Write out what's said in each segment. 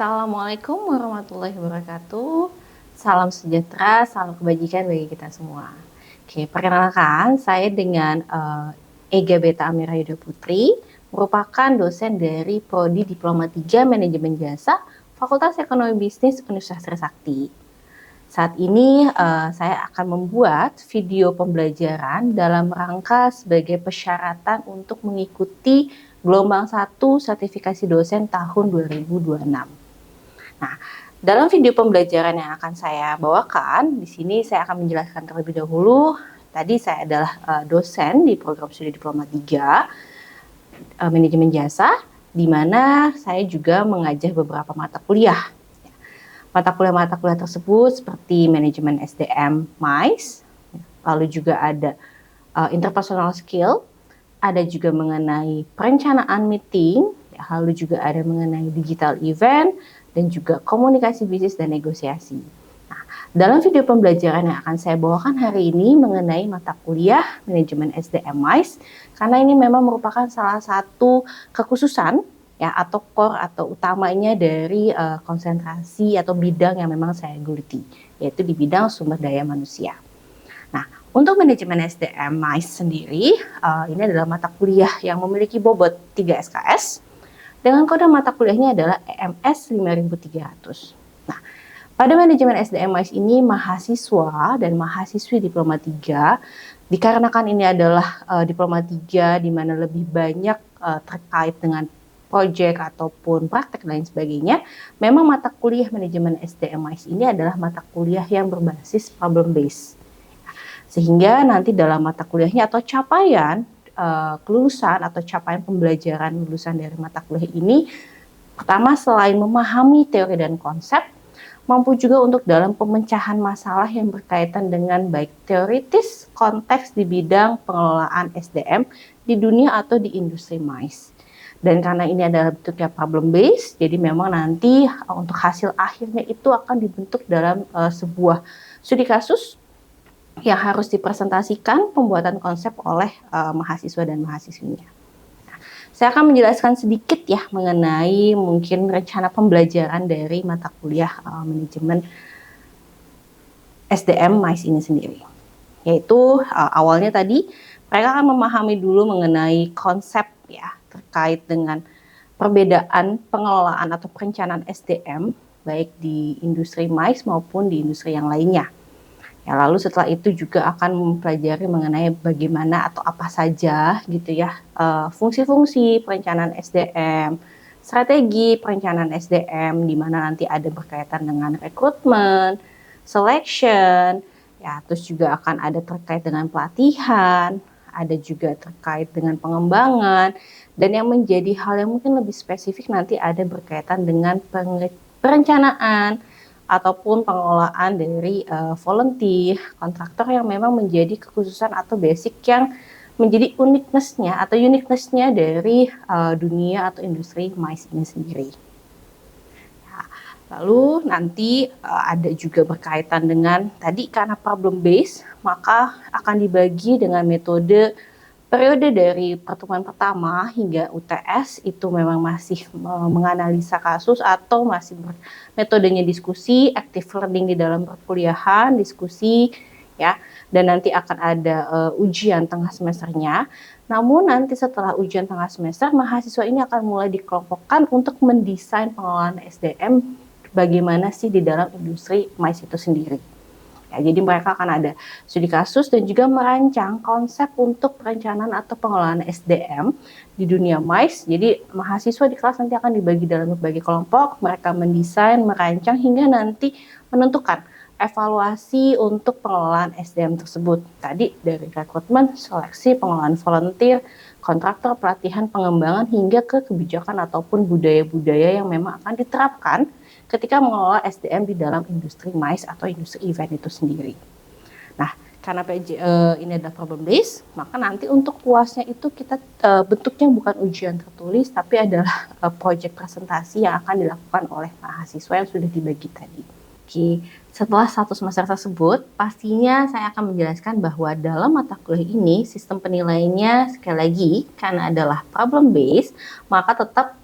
Assalamualaikum warahmatullahi wabarakatuh. Salam sejahtera, salam kebajikan bagi kita semua. Oke, perkenalkan saya dengan Ega Beta Amira Yuda Putri, merupakan dosen dari Prodi Diploma 3 Manajemen Jasa, Fakultas Ekonomi Bisnis Universitas Trisakti. Saat ini saya akan membuat video pembelajaran dalam rangka sebagai persyaratan untuk mengikuti gelombang 1 sertifikasi dosen tahun 2026. Nah, dalam video pembelajaran yang akan saya bawakan, di sini saya akan menjelaskan terlebih dahulu. Tadi saya adalah dosen di program studi Diploma 3 Manajemen Jasa, di mana saya juga mengajar beberapa mata kuliah. Mata kuliah tersebut seperti Manajemen SDM MICE, lalu juga ada Interpersonal Skill, ada juga mengenai perencanaan meeting, lalu juga ada mengenai digital event, dan juga komunikasi bisnis dan negosiasi. Nah, dalam video pembelajaran yang akan saya bawakan hari ini mengenai mata kuliah Manajemen SDM MICE, karena ini memang merupakan salah satu kekhususan ya atau core atau utamanya dari konsentrasi atau bidang yang memang saya geluti, yaitu di bidang sumber daya manusia. Nah, untuk manajemen SDM MICE sendiri, ini adalah mata kuliah yang memiliki bobot 3 SKS, dengan kode mata kuliahnya adalah EMS 5300. Nah, pada manajemen SDM MICE ini mahasiswa dan mahasiswi Diploma 3, dikarenakan ini adalah Diploma 3 di mana lebih banyak terkait dengan proyek ataupun praktek dan lain sebagainya, memang mata kuliah manajemen SDM MICE ini adalah mata kuliah yang berbasis problem based. Sehingga nanti dalam mata kuliahnya atau capaian kelulusan atau capaian pembelajaran lulusan dari mata kuliah ini, pertama selain memahami teori dan konsep, mampu juga untuk dalam pemecahan masalah yang berkaitan dengan baik teoritis, konteks di bidang pengelolaan SDM di dunia atau di industri MICE. Dan karena ini adalah bentuknya problem based, jadi memang nanti untuk hasil akhirnya itu akan dibentuk dalam sebuah studi kasus yang harus dipresentasikan pembuatan konsep oleh mahasiswa dan mahasiswinya. Nah, saya akan menjelaskan sedikit ya mengenai mungkin rencana pembelajaran dari mata kuliah manajemen SDM MICE ini sendiri. Yaitu awalnya tadi mereka akan memahami dulu mengenai konsep ya terkait dengan perbedaan pengelolaan atau perencanaan SDM baik di industri MICE maupun di industri yang lainnya. Ya, lalu setelah itu juga akan mempelajari mengenai bagaimana atau apa saja gitu ya fungsi-fungsi perencanaan SDM, strategi perencanaan SDM di mana nanti ada berkaitan dengan rekrutmen, selection, ya terus juga akan ada terkait dengan pelatihan, ada juga terkait dengan pengembangan, dan yang menjadi hal yang mungkin lebih spesifik nanti ada berkaitan dengan perencanaan ataupun pengelolaan dari volunteer, kontraktor yang memang menjadi kekhususan atau basic yang menjadi uniqueness-nya dari dunia atau industri MICE ini sendiri. Ya, lalu nanti ada juga berkaitan dengan tadi karena problem based, maka akan dibagi dengan metode periode dari pertemuan pertama hingga UTS itu memang masih menganalisa kasus atau masih metodenya diskusi, active learning di dalam perkuliahan, diskusi ya, dan nanti akan ada ujian tengah semesternya. Namun nanti setelah ujian tengah semester, mahasiswa ini akan mulai dikelompokkan untuk mendesain pengelolaan SDM bagaimana sih di dalam industri MICE itu sendiri. Ya, jadi mereka akan ada studi kasus dan juga merancang konsep untuk perencanaan atau pengelolaan SDM di dunia MICE. Jadi mahasiswa di kelas nanti akan dibagi dalam berbagai kelompok, mereka mendesain, merancang hingga nanti menentukan evaluasi untuk pengelolaan SDM tersebut. Tadi dari rekrutmen, seleksi, pengelolaan volunteer, kontraktor, pelatihan, pengembangan hingga ke kebijakan ataupun budaya-budaya yang memang akan diterapkan ketika mengelola SDM di dalam industri MICE atau industri event itu sendiri. Nah, karena ini adalah problem based, maka nanti untuk UASnya itu kita bentuknya bukan ujian tertulis, tapi adalah project presentasi yang akan dilakukan oleh mahasiswa yang sudah dibagi tadi. Oke, setelah satu semester tersebut, pastinya saya akan menjelaskan bahwa dalam mata kuliah ini sistem penilaiannya sekali lagi karena adalah problem based, maka tetap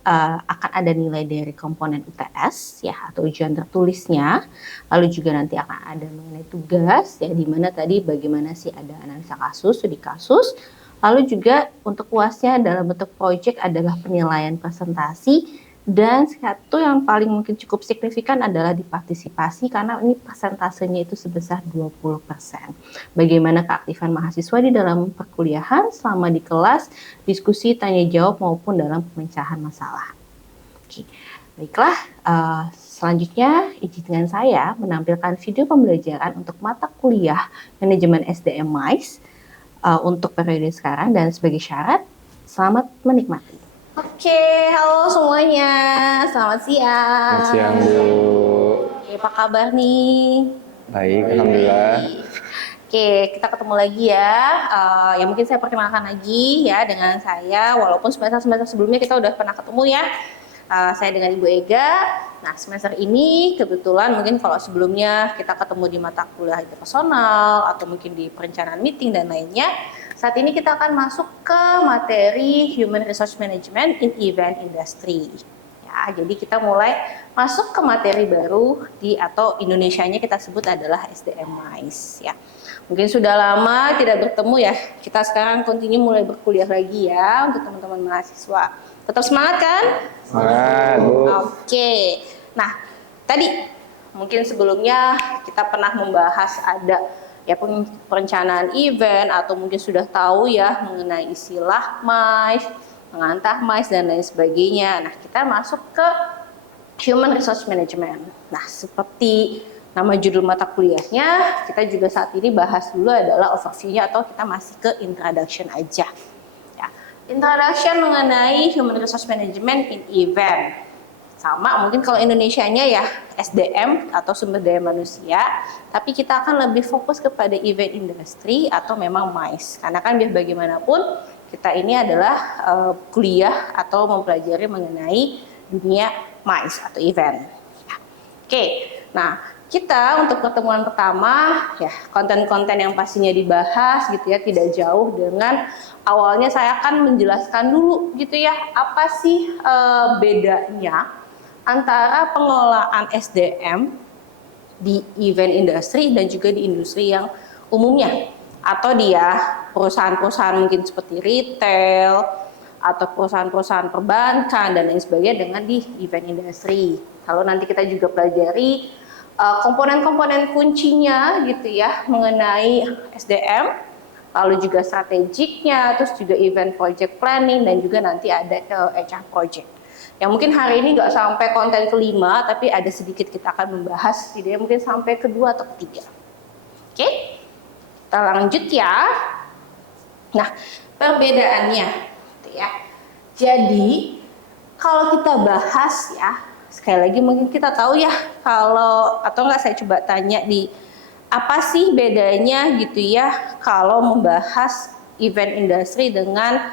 akan ada nilai dari komponen UTS ya atau ujian tertulisnya. Lalu juga nanti akan ada mengenai tugas ya di mana tadi bagaimana sih ada analisa kasus, studi kasus. Lalu juga untuk UASnya dalam bentuk project adalah penilaian presentasi. Dan satu yang paling mungkin cukup signifikan adalah di partisipasi karena ini persentasenya itu sebesar 20%. Bagaimana keaktifan mahasiswa di dalam perkuliahan selama di kelas, diskusi, tanya jawab maupun dalam pemecahan masalah. Oke, baiklah, selanjutnya izinkan saya menampilkan video pembelajaran untuk mata kuliah manajemen SDM MAIS untuk periode sekarang dan sebagai syarat, selamat menikmati. Oke, halo semuanya. Selamat siang. Selamat siang, Bu. Oke, apa kabar nih? Baik, alhamdulillah. Oke, kita ketemu lagi ya. Ya mungkin saya perkenalkan lagi ya dengan saya. Walaupun semester sebelumnya kita udah pernah ketemu ya. Saya dengan Ibu Ega. Nah, semester ini kebetulan mungkin kalau sebelumnya kita ketemu di mata kuliah personal atau mungkin di perencanaan meeting dan lainnya. Saat ini kita akan masuk ke materi Human Resource Management in Event Industry. Ya, jadi kita mulai masuk ke materi baru atau Indonesianya kita sebut adalah SDM MAIS ya. Mungkin sudah lama tidak bertemu ya. Kita sekarang continue mulai berkuliah lagi ya untuk teman-teman mahasiswa. Tetap semangat kan? Semangat, Bu. Oke. Nah, tadi mungkin sebelumnya kita pernah membahas ada ya perencanaan event atau mungkin sudah tahu ya mengenai istilah MAIS, mengantar MAIS dan lain sebagainya. Nah, kita masuk ke Human Resource Management. Nah, seperti nama judul mata kuliahnya, kita juga saat ini bahas dulu adalah overview-nya atau kita masih ke introduction aja. Ya, introduction mengenai Human Resource Management in Event. Sama mungkin kalau Indonesianya ya SDM atau sumber daya manusia, tapi kita akan lebih fokus kepada event industry atau memang MAIS. Karena kan biar bagaimanapun kita ini adalah kuliah atau mempelajari mengenai dunia MAIS atau event. Oke, nah kita untuk pertemuan pertama ya konten-konten yang pastinya dibahas gitu ya tidak jauh dengan awalnya saya akan menjelaskan dulu gitu ya apa sih bedanya antara pengelolaan SDM di event industri dan juga di industri yang umumnya atau dia perusahaan-perusahaan mungkin seperti retail atau perusahaan-perusahaan perbankan dan lain sebagainya dengan di event industri. Lalu nanti kita juga pelajari komponen-komponen kuncinya gitu ya mengenai SDM, lalu juga strategiknya, terus juga event project planning dan juga nanti ada HR project. Yang mungkin hari ini nggak sampai konten kelima, tapi ada sedikit kita akan membahas, jadi mungkin sampai kedua atau ketiga. Oke, kita lanjut ya. Nah, perbedaannya, gitu ya. Jadi kalau kita bahas ya, sekali lagi mungkin kita tahu ya, kalau atau nggak saya coba tanya di apa sih bedanya gitu ya, kalau membahas event industry dengan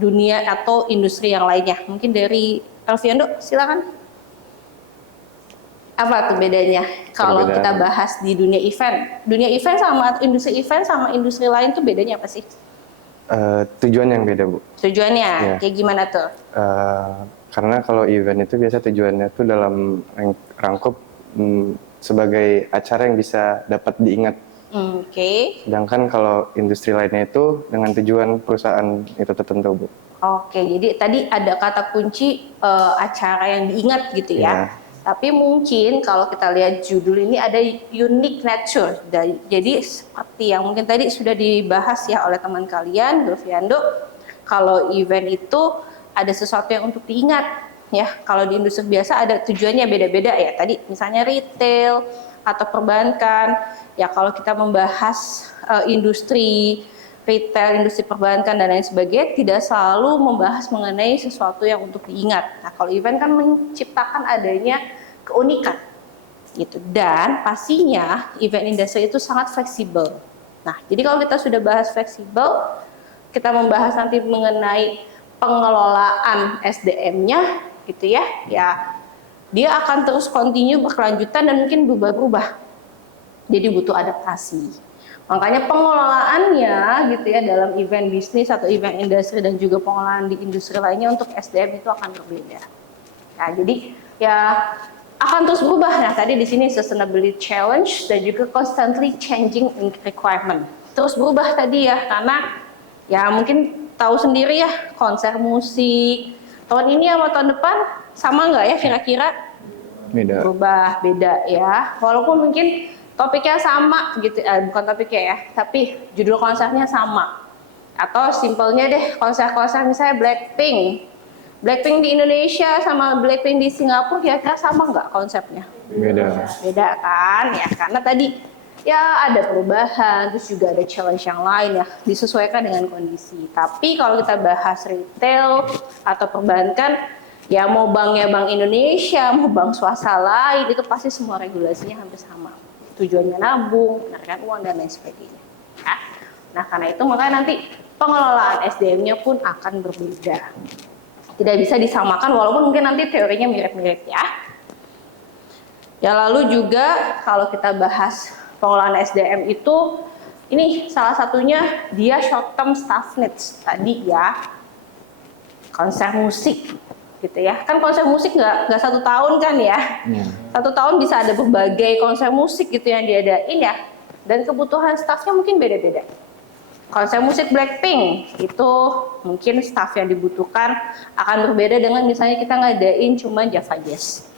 dunia atau industri yang lainnya. Mungkin dari Alfiando, silakan. Apa tuh bedanya kalau kita bahas di dunia event? Dunia event sama industri lain tuh bedanya apa sih? Tujuan yang beda, Bu. Tujuannya, kayak gimana tuh? Karena kalau event itu biasa tujuannya tuh dalam rangkup sebagai acara yang bisa dapat diingat. Sedangkan kalau industri lainnya itu dengan tujuan perusahaan itu tertentu, Bu. Oke, jadi tadi ada kata kunci acara yang diingat gitu ya. Tapi mungkin kalau kita lihat judul ini ada unique nature. Jadi seperti yang mungkin tadi sudah dibahas ya oleh teman kalian, Golfiando, kalau event itu ada sesuatu yang untuk diingat ya. Kalau di industri biasa ada tujuannya beda-beda ya. Tadi misalnya retail atau perbankan. Ya kalau kita membahas industri retail, industri perbankan dan lain sebagainya tidak selalu membahas mengenai sesuatu yang untuk diingat. Nah, kalau event kan menciptakan adanya keunikan gitu. Dan pastinya event industri itu sangat fleksibel. Nah, jadi kalau kita sudah bahas fleksibel, kita membahas nanti mengenai pengelolaan SDM-nya gitu ya. Ya dia akan terus continue berkelanjutan dan mungkin berubah-ubah. Jadi butuh adaptasi. Makanya pengelolaannya gitu ya dalam event bisnis atau event industri dan juga pengelolaan di industri lainnya untuk SDM itu akan berbeda. Nah, jadi ya akan terus berubah. Nah, tadi di sini sustainability challenge dan juga constantly changing requirement. Terus berubah tadi ya, karena ya mungkin tahu sendiri ya konser musik tahun ini sama tahun depan sama nggak ya kira-kira? Beda. Berubah, beda ya. Walaupun mungkin topiknya sama gitu, bukan topiknya ya, tapi judul konsernya sama. Atau simpelnya deh konser-konser misalnya Blackpink di Indonesia sama Blackpink di Singapura kira-kira sama nggak konsepnya? Beda. Beda kan ya, karena tadi ya ada perubahan, terus juga ada challenge yang lain ya, disesuaikan dengan kondisi. Tapi kalau kita bahas retail atau perbankan, ya mau banknya Bank Indonesia, mau bank swasta lain, itu pasti semua regulasinya hampir sama. Tujuannya nabung, menarikan uang, dan lain sebagainya. Ya. Nah, karena itu makanya nanti pengelolaan SDM-nya pun akan berbeda. Tidak bisa disamakan, walaupun mungkin nanti teorinya mirip-mirip ya. Ya lalu juga kalau kita bahas pengelolaan SDM itu, ini salah satunya dia short term staff needs tadi ya, konser musik gitu ya, kan konser musik nggak 1 tahun kan ya, 1 tahun bisa ada berbagai konser musik gitu yang diadain ya, dan kebutuhan staffnya mungkin beda-beda. Konser musik Blackpink itu mungkin staff yang dibutuhkan akan berbeda dengan misalnya kita ngadain cuma Java Jazz,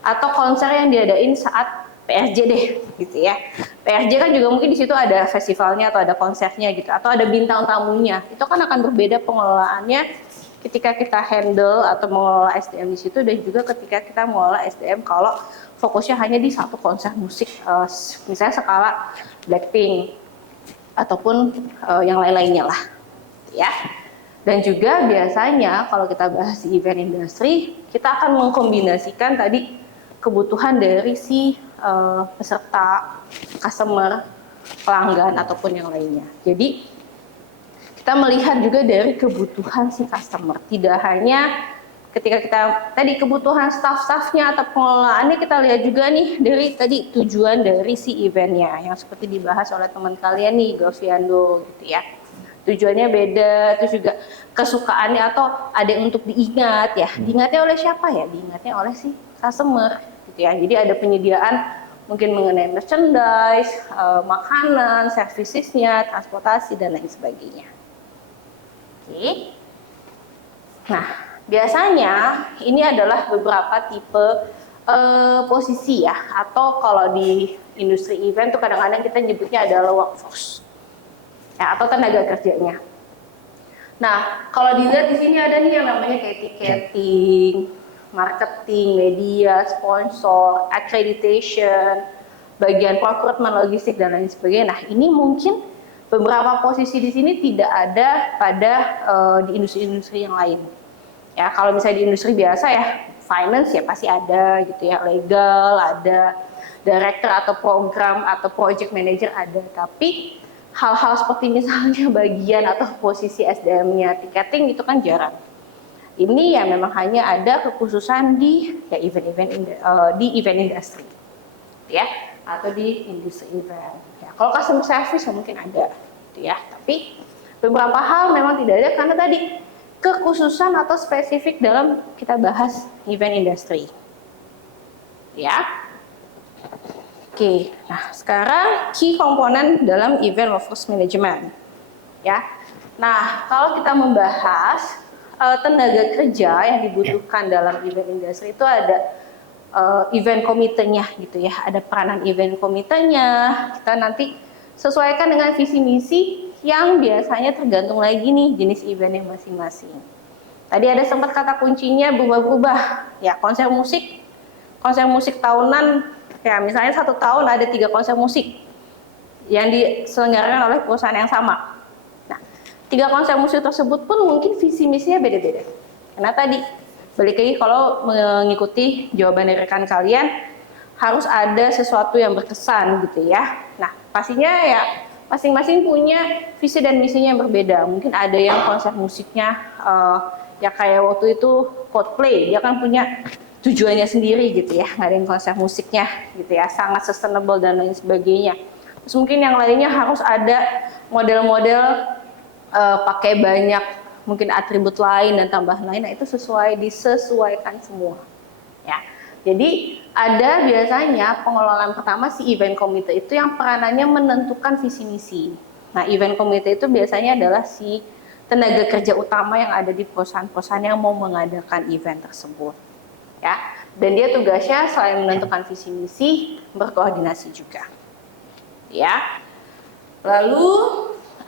atau konser yang diadain saat PRJ deh gitu ya. PRJ kan juga mungkin di situ ada festivalnya atau ada konsernya gitu, atau ada bintang tamunya. Itu kan akan berbeda pengelolaannya ketika kita handle atau mengelola SDM di situ, dan juga ketika kita mengelola SDM kalau fokusnya hanya di satu konser musik, misalnya skala Blackpink ataupun yang lain-lainnya lah, ya. Dan juga biasanya kalau kita bahas di event industri, kita akan mengkombinasikan tadi kebutuhan dari si peserta, customer, pelanggan ataupun yang lainnya. Jadi kita melihat juga dari kebutuhan si customer, tidak hanya ketika kita tadi kebutuhan staff-staffnya atau pengelolaannya, kita lihat juga nih dari tadi tujuan dari si eventnya yang seperti dibahas oleh teman kalian nih, Goviando gitu ya. Tujuannya beda, terus juga kesukaannya atau ada yang untuk diingat ya. Diingatnya oleh siapa ya? Diingatnya oleh si customer gitu ya. Jadi ada penyediaan mungkin mengenai merchandise, makanan, servicesnya, transportasi dan lain sebagainya. Oke. Nah, biasanya ini adalah beberapa tipe posisi ya, atau kalau di industri event tuh kadang-kadang kita nyebutnya adalah workforce ya, atau tenaga kerjanya. Nah, kalau dilihat di sini ada nih yang namanya kayak ticketing, marketing, media, sponsor, accreditation, bagian procurement, logistik dan lain sebagainya. Nah, ini mungkin beberapa posisi di sini tidak ada pada di industri-industri yang lain. Ya, kalau misalnya di industri biasa ya, finance ya pasti ada gitu ya, legal ada, director atau program atau project manager ada. Tapi hal-hal seperti misalnya bagian atau posisi SDM-nya, ticketing itu kan jarang. Ini ya memang hanya ada kekhususan di ya di event industry, ya, atau di industri event. Ya, kalau customer service ya mungkin ada, gitu ya. Tapi beberapa hal memang tidak ada karena tadi kekhususan atau spesifik dalam kita bahas event industry, ya. Oke, nah sekarang key komponen dalam event workforce management, ya. Nah, kalau kita membahas tenaga kerja yang dibutuhkan dalam event industri itu ada event komitenya gitu ya, ada peranan event komitenya. Kita nanti sesuaikan dengan visi misi yang biasanya tergantung lagi nih jenis eventnya masing-masing. Tadi ada sempat kata kuncinya berubah-ubah, ya konser musik tahunan. Ya, misalnya 1 tahun ada 3 konser musik yang diselenggarakan oleh perusahaan yang sama. Nah, 3 konser musik tersebut pun mungkin visi misinya beda-beda. Karena tadi, balik lagi kalau mengikuti jawaban dari rekan kalian, harus ada sesuatu yang berkesan gitu ya. Nah, pastinya ya masing-masing punya visi dan misinya yang berbeda. Mungkin ada yang konser musiknya ya kayak waktu itu Coldplay, dia kan punya tujuannya sendiri gitu ya, ngadain konser musiknya gitu ya, sangat sustainable dan lain sebagainya. Terus mungkin yang lainnya harus ada model-model pakai banyak mungkin atribut lain dan tambahan lain, nah itu disesuaikan semua ya. Jadi ada biasanya pengelolaan pertama si event committee itu yang peranannya menentukan visi misi. Nah, event committee itu biasanya adalah si tenaga kerja utama yang ada di perusahaan-perusahaan yang mau mengadakan event tersebut ya. Dan dia tugasnya selain menentukan visi misi, berkoordinasi juga ya. Lalu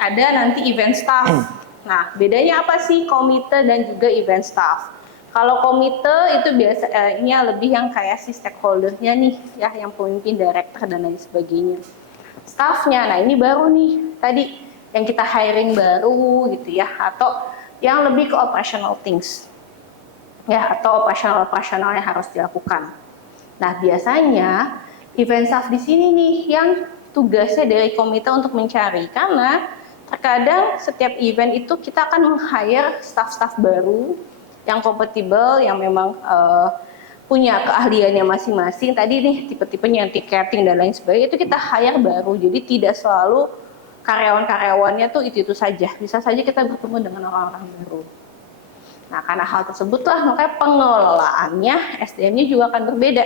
ada nanti event staff. Nah, bedanya apa sih komite dan juga event staff? Kalau komite itu biasanya lebih yang kayak si stakeholder-nya nih ya, yang pemimpin, director dan lain sebagainya. Staffnya, nah ini baru nih tadi yang kita hiring baru gitu ya, atau yang lebih ke operational things ya, atau operasional yang harus dilakukan. Nah, biasanya event staff di sini nih yang tugasnya dari komite untuk mencari, karena terkadang setiap event itu kita akan meng-hire staff-staff baru yang kompatibel, yang memang punya keahliannya masing-masing. Tadi nih tipe-tipenya tiketing dan lain sebagainya itu kita hire baru, jadi tidak selalu karyawan-karyawannya tuh itu saja. Bisa saja kita bertemu dengan orang-orang baru. Nah, karena hal tersebutlah makanya pengelolaannya SDM-nya juga akan berbeda.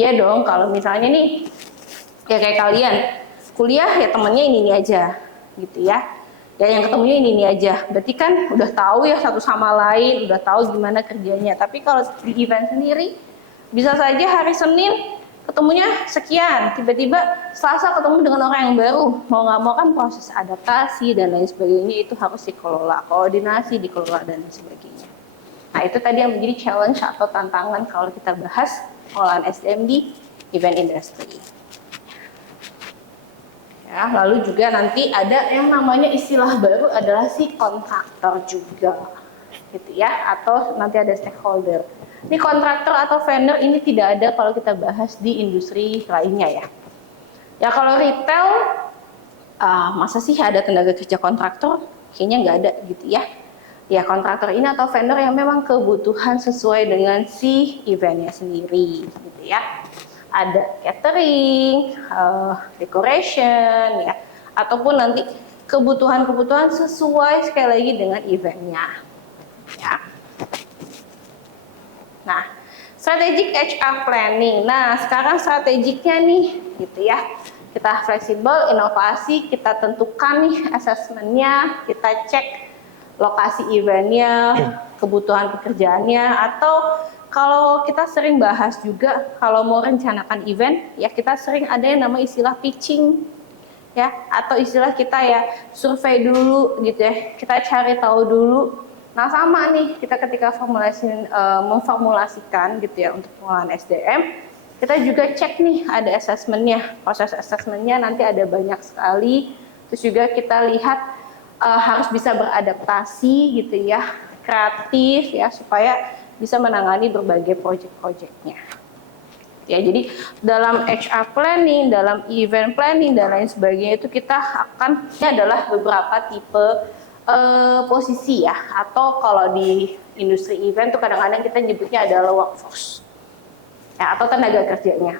Ya dong, kalau misalnya nih ya kayak kalian kuliah ya temennya ini aja gitu ya. Ya yang ketemunya ini aja. Berarti kan udah tahu ya satu sama lain, udah tahu gimana kerjanya. Tapi kalau di event sendiri bisa saja hari Senin ketemunya sekian, tiba-tiba Selasa ketemu dengan orang yang baru. Mau nggak mau kan proses adaptasi dan lain sebagainya itu harus dikelola, koordinasi dikelola dan lain sebagainya. Nah, itu tadi yang menjadi challenge atau tantangan kalau kita bahas pengelolaan SDM di event industry. Ya, lalu juga nanti ada yang namanya istilah baru adalah si kontraktor juga, gitu ya, atau nanti ada stakeholder. Ini kontraktor atau vendor ini tidak ada kalau kita bahas di industri lainnya ya. Ya kalau retail, masa sih ada tenaga kerja kontraktor? Kayaknya nggak ada gitu ya. Ya kontraktor ini atau vendor yang memang kebutuhan sesuai dengan si eventnya sendiri, gitu ya. Ada catering, decoration, ya, ataupun nanti kebutuhan-kebutuhan sesuai sekali lagi dengan eventnya. Ya. Nah, strategic HR planning. Nah, sekarang strategiknya nih, gitu ya. Kita fleksibel, inovasi, kita tentukan nih assessmentnya, kita cek lokasi eventnya, kebutuhan pekerjaannya, atau kalau kita sering bahas juga kalau mau rencanakan event, ya kita sering ada yang nama istilah pitching, ya, atau istilah kita ya survei dulu gitu ya, kita cari tahu dulu. Nah sama nih kita ketika memformulasikan gitu ya untuk pengelolaan SDM, kita juga cek nih ada assessmentnya, proses assessmentnya nanti ada banyak sekali, terus juga kita lihat harus bisa beradaptasi gitu ya, kreatif ya supaya bisa menangani berbagai proyek-proyeknya. Ya, jadi dalam HR planning, dalam event planning dan lain sebagainya itu kita akan ini adalah beberapa tipe posisi ya, atau kalau di industri event tuh kadang-kadang kita nyebutnya adalah workforce ya, atau tenaga kerjanya.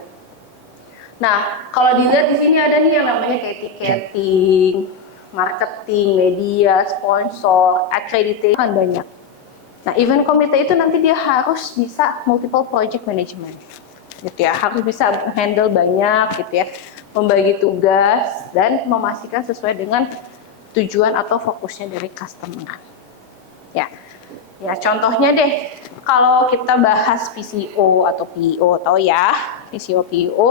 Nah, kalau dilihat di sini ada nih yang namanya kayak ticketing, marketing, media, sponsor, accreditation, kan banyak. Nah, event committee itu nanti dia harus bisa multiple project management, gitu ya, harus bisa handle banyak, gitu ya, membagi tugas dan memastikan sesuai dengan tujuan atau fokusnya dari customer. Ya, ya contohnya deh, kalau kita bahas PCO atau PO atau ya PCO PO,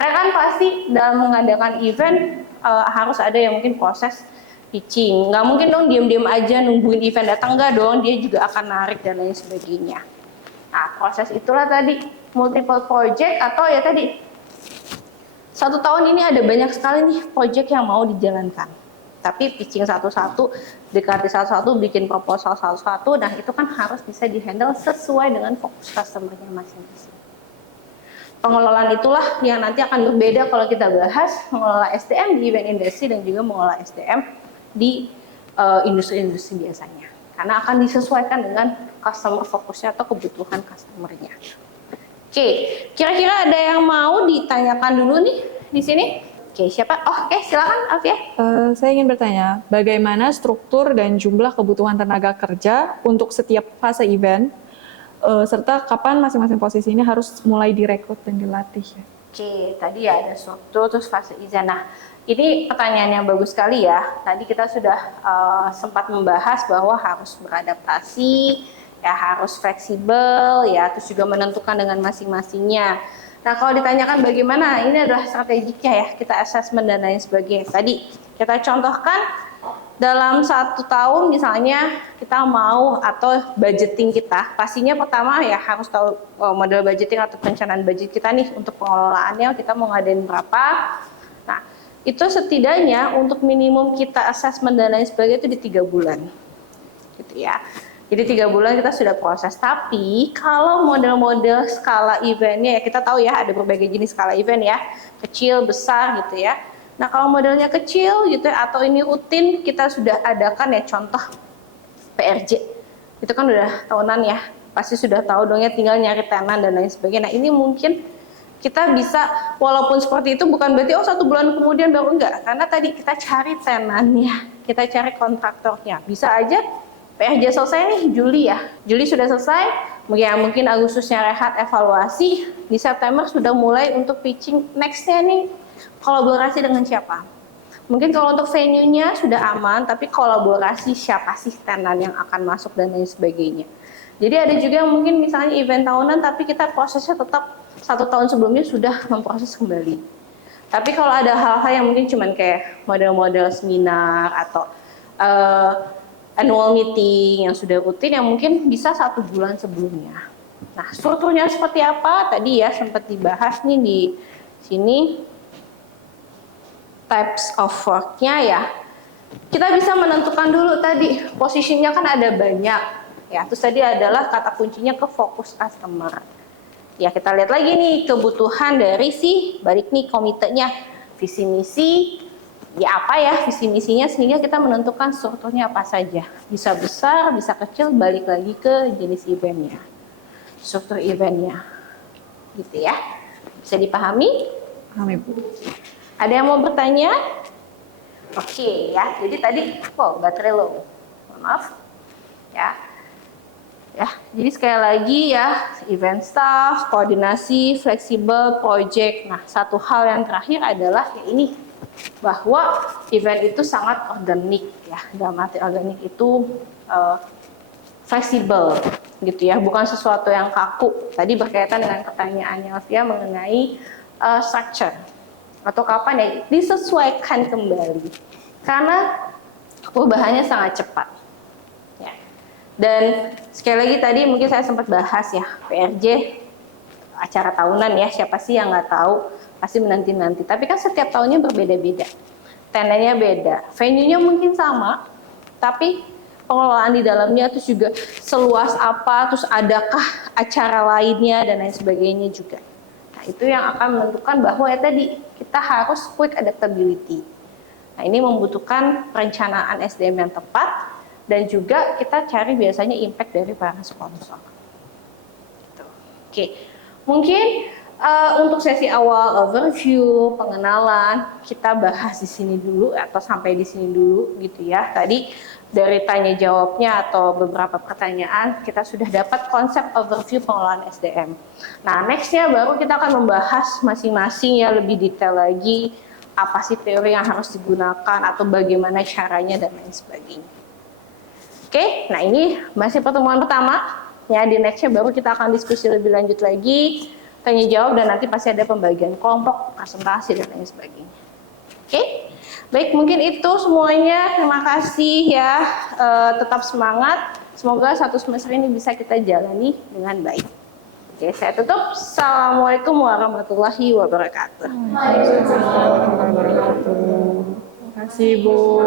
mereka kan pasti dalam mengadakan event harus ada yang mungkin proses pitching. Nggak mungkin dong diam-diam aja nungguin event datang, nggak dong, dia juga akan narik dan lain sebagainya. Nah, proses itulah tadi multiple project, atau ya tadi 1 tahun ini ada banyak sekali nih project yang mau dijalankan. Tapi pitching satu-satu, dekati satu-satu, bikin proposal satu-satu, nah itu kan harus bisa dihandle sesuai dengan fokus customer-nya masing-masing. Pengelolaan itulah yang nanti akan berbeda kalau kita bahas mengelola SDM di event industry dan juga mengelola SDM di industri-industri biasanya. karena akan disesuaikan dengan customer fokusnya atau kebutuhan customernya. Oke, kira-kira ada yang mau ditanyakan dulu nih di sini? Oke, siapa? Oh, oke, silakan Alfia. Saya ingin bertanya, bagaimana struktur dan jumlah kebutuhan tenaga kerja untuk setiap fase event, serta kapan masing-masing posisi ini harus mulai direkrut dan dilatih ya? Oke, tadi ya ada struktur terus fase izin. Nah, ini pertanyaan yang bagus sekali ya. Tadi kita sudah sempat membahas bahwa harus beradaptasi, ya harus fleksibel, ya terus juga menentukan dengan masing-masingnya. Nah, kalau ditanyakan bagaimana, ini adalah strategiknya ya, kita assessment dan lain sebagainya. Tadi kita contohkan dalam 1 tahun misalnya kita mau atau budgeting kita, pastinya pertama ya harus tahu model budgeting atau perencanaan budget kita nih untuk pengelolaannya, kita mau ngadain berapa. Nah, itu setidaknya untuk minimum kita assessment dan lain sebagainya itu di 3 bulan. Gitu ya. Jadi 3 bulan kita sudah proses. Tapi kalau model-model skala eventnya ya kita tahu ya ada berbagai jenis skala event ya, kecil, besar gitu ya. Nah kalau modelnya kecil gitu ya, atau ini rutin kita sudah adakan ya, contoh PRJ itu kan udah tahunan ya, pasti sudah tahu dong ya, tinggal nyari tenan dan lain sebagainya. Nah ini mungkin kita bisa, walaupun seperti itu bukan berarti 1 bulan kemudian baru, enggak, karena tadi kita cari tenannya, kita cari kontraktornya. Bisa aja PRJ selesai nih Juli ya, Juli sudah selesai, mungkin Agustusnya rehat evaluasi, di September sudah mulai untuk pitching nextnya nih kolaborasi dengan siapa. Mungkin kalau untuk venue-nya sudah aman, tapi kolaborasi siapa sih tenan yang akan masuk dan lain sebagainya. Jadi ada juga yang mungkin misalnya event tahunan tapi kita prosesnya tetap 1 tahun sebelumnya sudah memproses kembali. Tapi kalau ada hal-hal yang mungkin cuman kayak model-model seminar atau annual meeting yang sudah rutin yang mungkin bisa 1 bulan sebelumnya. Nah, strukturnya seperti apa? Tadi ya sempat dibahas nih di sini. Types of work-nya ya. Kita bisa menentukan dulu tadi, posisinya kan ada banyak. Ya, terus tadi adalah kata kuncinya ke fokus customer. Ya, kita lihat lagi nih kebutuhan dari balik nih komitenya, visi misi, ya apa ya visi misinya, sehingga kita menentukan strukturnya apa saja. Bisa besar, bisa kecil, balik lagi ke jenis eventnya, struktur eventnya, gitu ya. Bisa dipahami? Paham Ibu. Ada yang mau bertanya? Oke ya, jadi tadi baterai low, maaf ya. Ya, jadi sekali lagi ya, event staff, koordinasi, fleksibel, project. Nah, satu hal yang terakhir adalah ya ini, bahwa event itu sangat organik ya. Dalam arti organik itu fleksibel gitu ya, bukan sesuatu yang kaku. Tadi berkaitan dengan pertanyaannya Alfia mengenai structure atau kapan ya disesuaikan kembali, karena perubahannya sangat cepat. Dan sekali lagi tadi mungkin saya sempat bahas ya, PRJ acara tahunan ya, siapa sih yang nggak tahu, pasti menanti-nanti. Tapi kan setiap tahunnya berbeda-beda, tendennya beda, venue-nya mungkin sama, tapi pengelolaan di dalamnya terus juga seluas apa, terus adakah acara lainnya dan lain sebagainya juga. Nah itu yang akan menentukan bahwa ya tadi kita harus quick adaptability. Nah ini membutuhkan perencanaan SDM yang tepat, dan juga kita cari biasanya impact dari para sponsor. Gitu. Oke, mungkin untuk sesi awal overview, pengenalan, kita bahas di sini dulu atau sampai di sini dulu gitu ya. Tadi dari tanya jawabnya atau beberapa pertanyaan kita sudah dapat konsep overview pengelolaan SDM. Nah, nextnya baru kita akan membahas masing-masing ya lebih detail lagi, apa sih teori yang harus digunakan atau bagaimana caranya dan lain sebagainya. Oke, nah ini masih pertemuan pertama. Ya, di nextnya baru kita akan diskusi lebih lanjut lagi, tanya jawab, dan nanti pasti ada pembagian kelompok, presentasi dan lain sebagainya. Oke, baik, mungkin itu semuanya. Terima kasih ya, tetap semangat. Semoga 1 semester ini bisa kita jalani dengan baik. Oke, saya tutup. Assalamualaikum warahmatullahi wabarakatuh. Terima kasih Bu.